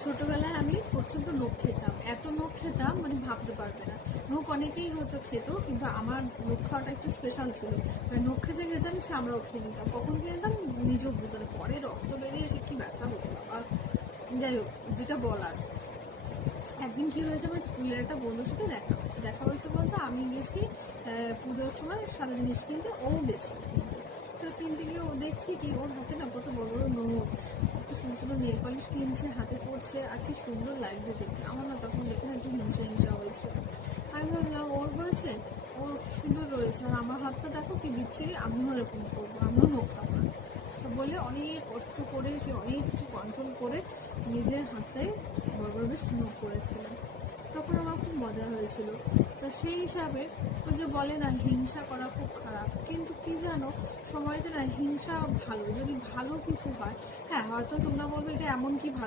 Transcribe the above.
ছোটবেলায় আমি প্রচণ্ড নখ খেতাম, এত নখ খেতাম মানে ভাবতে পারবে না। নখ অনেকেই হয়তো খেত, কিন্তু আমার নখ খাওয়াটা একটু স্পেশাল ছিল। মানে নখ খেতে খেতে আমি চামড়াও খেয়ে নিতাম। কখন খেয়ে নিতাম নিজেও বুঝতে না, পরে রক্ত বেরিয়ে এসে কি ব্যথা হতো বাবা। যাই হোক, যেটা বলার, একদিন কি হয়েছে, আমার স্কুলের একটা বন্ধুর সাথে দেখা হয়েছে বলতে আমি গেছি পুজোর সময় সাদা জিনিস কিনতে, ও গেছে কিনতে। তো কিনতে গিয়ে ও দেখছি কি ওর হাতে না কত বড় বড় নোট, কত সুন্দর সুন্দর নেল পালিশ কিনছে, হাতে পড়ছে, আর কি সুন্দর লাগছে দেখতে। আমার না তখন দেখে না একটু হিংসা হিংসা হয়েছে। আমি ভাবলাম ওর হয়েছে, ওর সুন্দর রয়েছে, আর আমার হাতটা দেখো কি বিচ্ছিরি, আমিও এরকম করবো, আমিও নোখ খাবো না। তো বলে অনেক কষ্ট করে সে অনেক কিছু কন্ট্রোল করে নিজের হাতে বড় বড় বেশ নোখ করেছিলাম। তখন আমার খুব মজা হয়েছিল। তো সেই হিসাবে ওই যে বলে না হিংসা করা খুব খারাপ, কিন্তু কি জানো, সময়টা না হিংসা ভালো, যদি ভালো কিছু হয়। হ্যাঁ, হয়তো তোমরা বলবে এটা এমন কি ভালো